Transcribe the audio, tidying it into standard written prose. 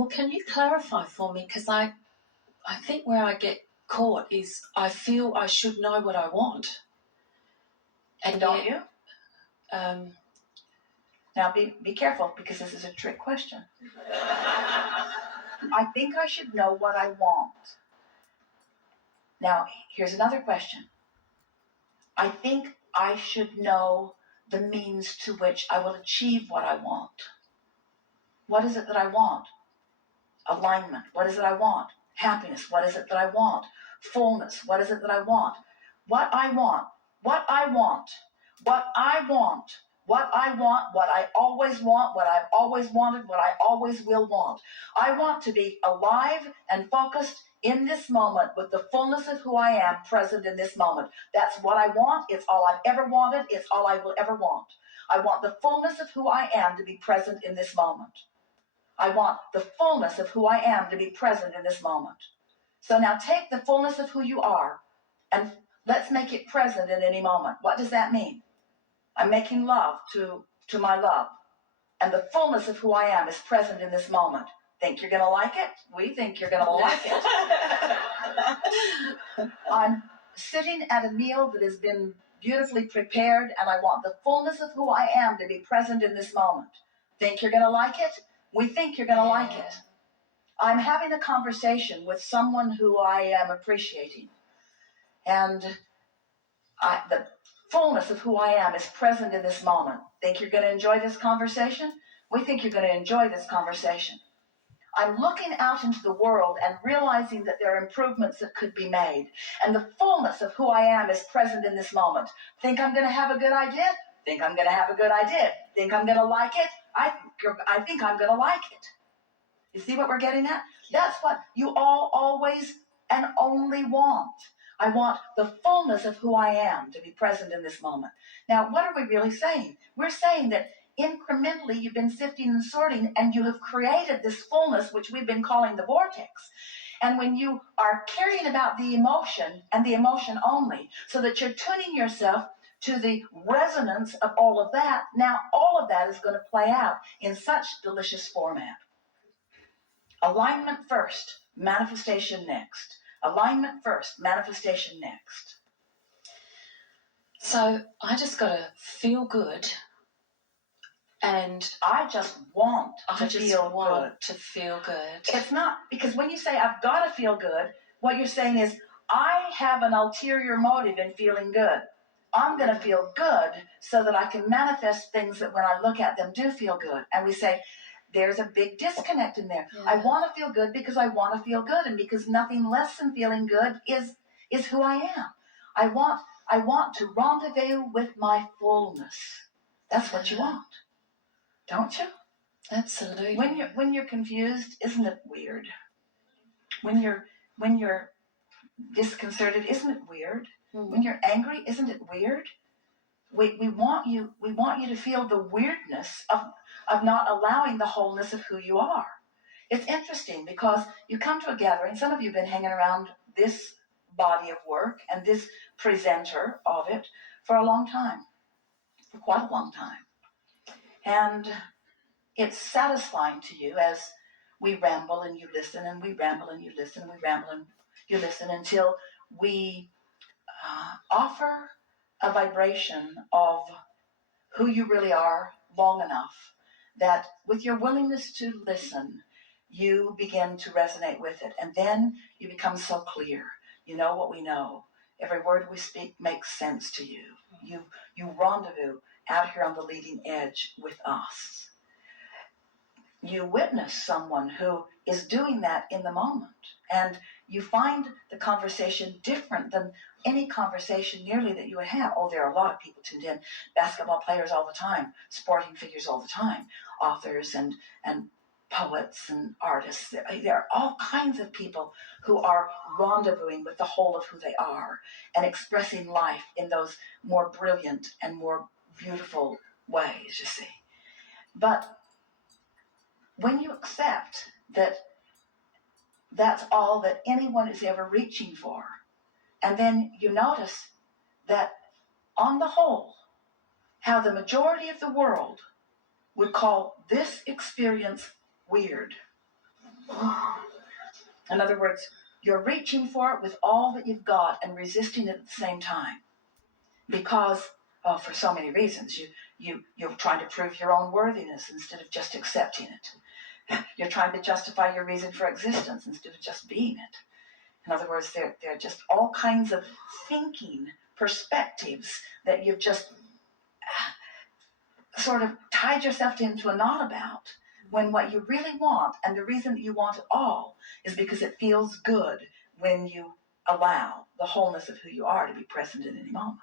Well, can you clarify for me? Because I think where I get caught is I feel I should know what I want. And don't you? Now be careful, because this is a trick question. I think I should know what I want. Now, here's another question. I think I should know the means to which I will achieve what I want. What is it that I want? Alignment. What is it I want? Happiness. What is it that I want? Fullness. What is it that I want? What I want. What I want. What I want. What I want. What I always want. What I've always wanted. What I always will want. I want to be alive and focused in this moment with the fullness of who I am present in this moment. That's what I want. It's all I've ever wanted. It's all I will ever want. I want the fullness of who I am to be present in this moment. I want the fullness of who I am to be present in this moment. So now take the fullness of who you are and let's make it present in any moment. What does that mean? I'm making love to my love. And the fullness of who I am is present in this moment. Think you're going to like it? We think you're going to like it. I'm sitting at a meal that has been beautifully prepared, and I want the fullness of who I am to be present in this moment. Think you're going to like it? We think you're going to like it. I'm having a conversation with someone who I am appreciating, and the fullness of who I am is present in this moment. Think you're going to enjoy this conversation? We think you're going to enjoy this conversation. I'm looking out into the world and realizing that there are improvements that could be made. And the fullness of who I am is present in this moment. Think I'm going to have a good idea? Think I'm going to have a good idea. Think I'm going to like it? I think I'm going to like it. You see what we're getting at? That's what you all always and only want. I want the fullness of who I am to be present in this moment. Now, what are we really saying? We're saying that incrementally you've been sifting and sorting, and you have created this fullness, which we've been calling the vortex. And when you are caring about the emotion and the emotion only, so that you're tuning yourself to the resonance of all of that, now all of that is going to play out in such delicious format. Alignment first, manifestation next. Alignment first, manifestation next. So I just got to feel good. And I just want to feel good. It's not, because when you say I've got to feel good, what you're saying is I have an ulterior motive in feeling good. I'm going to feel good so that I can manifest things that when I look at them do feel good. And we say there's a big disconnect in there. Yeah. I want to feel good because I want to feel good, and because nothing less than feeling good is who I am. I want to rendezvous with my fullness. That's what you want. Don't you? Absolutely. When you're confused, isn't it weird? When you're disconcerted, isn't it weird? Mm-hmm. When you're angry, isn't it weird? We want you to feel the weirdness of not allowing the wholeness of who you are. It's interesting because you come to a gathering. Some of you have been hanging around this body of work and this presenter of it for a long time, for quite a long time. And it's satisfying to you as we ramble and you listen, and we ramble and you listen, and we ramble and you listen, until we offer a vibration of who you really are long enough that with your willingness to listen, you begin to resonate with it. And then you become so clear. You know what we know. Every word we speak makes sense to you. You rendezvous out here on the leading edge with us. You witness someone who is doing that in the moment, and you find the conversation different than any conversation nearly that you would have. Oh, there are a lot of people tuned in. Basketball players all the time, sporting figures all the time, authors and poets and artists. There are all kinds of people who are rendezvousing with the whole of who they are and expressing life in those more brilliant and more beautiful ways, you see. But when you accept that that's all that anyone is ever reaching for, and then you notice that on the whole, how the majority of the world would call this experience weird. In other words, you're reaching for it with all that you've got and resisting it at the same time. Because, for so many reasons, you're trying to prove your own worthiness instead of just accepting it. You're trying to justify your reason for existence instead of just being it. In other words, there are just all kinds of thinking perspectives that you've just sort of tied yourself into a knot about, when what you really want, and the reason that you want it all, is because it feels good when you allow the wholeness of who you are to be present in any moment.